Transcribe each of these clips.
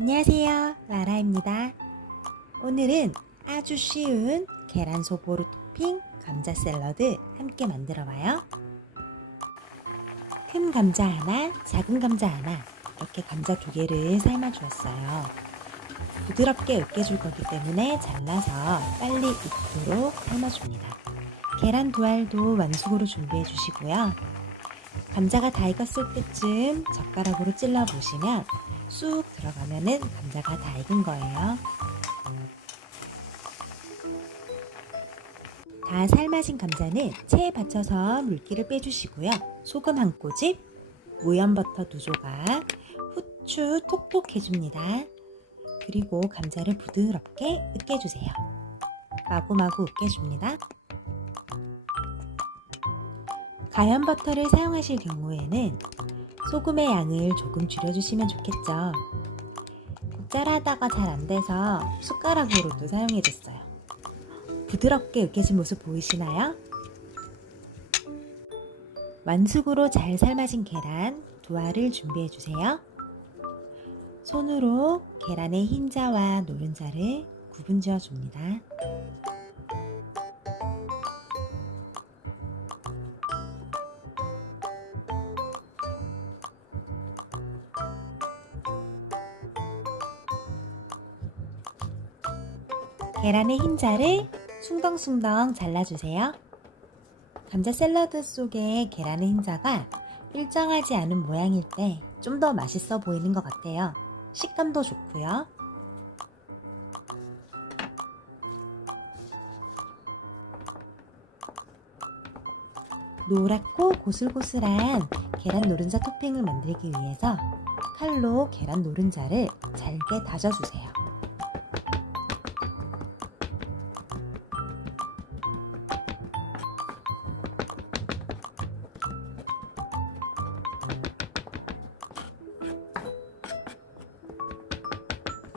안녕하세요. 라라입니다. 오늘은 아주 쉬운 계란 소보루 토핑 감자 샐러드 함께 만들어 봐요. 큰 감자 하나, 작은 감자 하나, 이렇게 감자 두 개를 삶아 주었어요. 부드럽게 으깨줄 거기 때문에 잘라서 빨리 익도록 삶아줍니다. 계란 두 알도 완숙으로 준비해 주시고요. 감자가 다 익었을 때쯤 젓가락으로 찔러 보시면 쑥 들어가면은 감자가 다 익은 거예요. 다 삶아진 감자는 체에 받쳐서 물기를 빼주시고요. 소금 한 꼬집, 무염 버터 두 조각, 후추 톡톡 해줍니다. 그리고 감자를 부드럽게 으깨주세요. 마구마구 으깨줍니다. 가연 버터를 사용하실 경우에는 소금의 양을 조금 줄여주시면 좋겠죠. 국자라다가 잘 안 돼서 숟가락으로도 사용해줬어요. 부드럽게 으깨진 모습 보이시나요? 완숙으로 잘 삶아진 계란 두 알을 준비해 주세요. 손으로 계란의 흰자와 노른자를 구분 지어 줍니다. 계란의 흰자를 숭덩숭덩 잘라주세요. 감자 샐러드 속에 계란의 흰자가 일정하지 않은 모양일 때 좀 더 맛있어 보이는 것 같아요. 식감도 좋고요. 노랗고 고슬고슬한 계란 노른자 토핑을 만들기 위해서 칼로 계란 노른자를 잘게 다져주세요.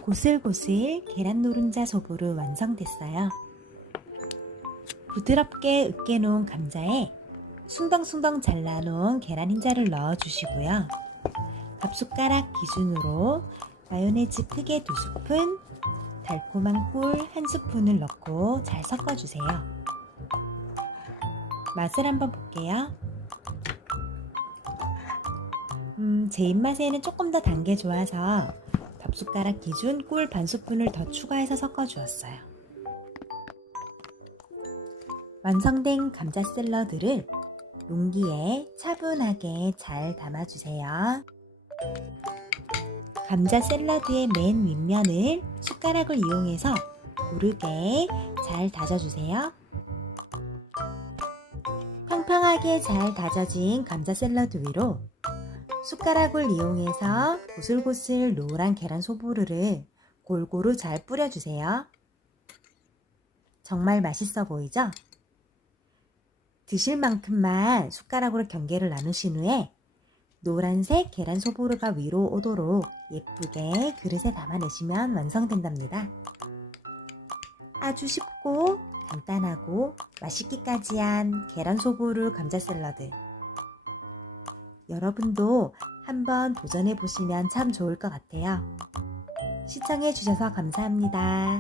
고슬고슬 계란 노른자 소보루 완성됐어요. 부드럽게 으깨놓은 감자에 숭덩숭덩 잘라놓은 계란 흰자를 넣어주시고요. 밥숟가락 기준으로 마요네즈 크게 두 스푼, 달콤한 꿀한 스푼을 넣고 잘 섞어주세요. 맛을 한번 볼게요. 음, 제 입맛에는 조금 더 단 게 좋아서 밥 숟가락 기준 꿀 반 스푼을 더 추가해서 섞어 주었어요. 완성된 감자 샐러드를 용기에 차분하게 잘 담아 주세요. 감자 샐러드의 맨 윗면을 숟가락을 이용해서 고르게 잘 다져주세요. 팡팡하게 잘 다져진 감자 샐러드 위로 숟가락을 이용해서 고슬고슬 노란 계란 소보루를 골고루 잘 뿌려주세요. 정말 맛있어 보이죠? 드실 만큼만 숟가락으로 경계를 나누신 후에 노란색 계란 소보루가 위로 오도록 예쁘게 그릇에 담아내시면 완성된답니다. 아주 쉽고 간단하고 맛있기까지 한 계란 소보루 감자 샐러드. 여러분도 한번 도전해 보시면 참 좋을 것 같아요. 시청해 주셔서 감사합니다.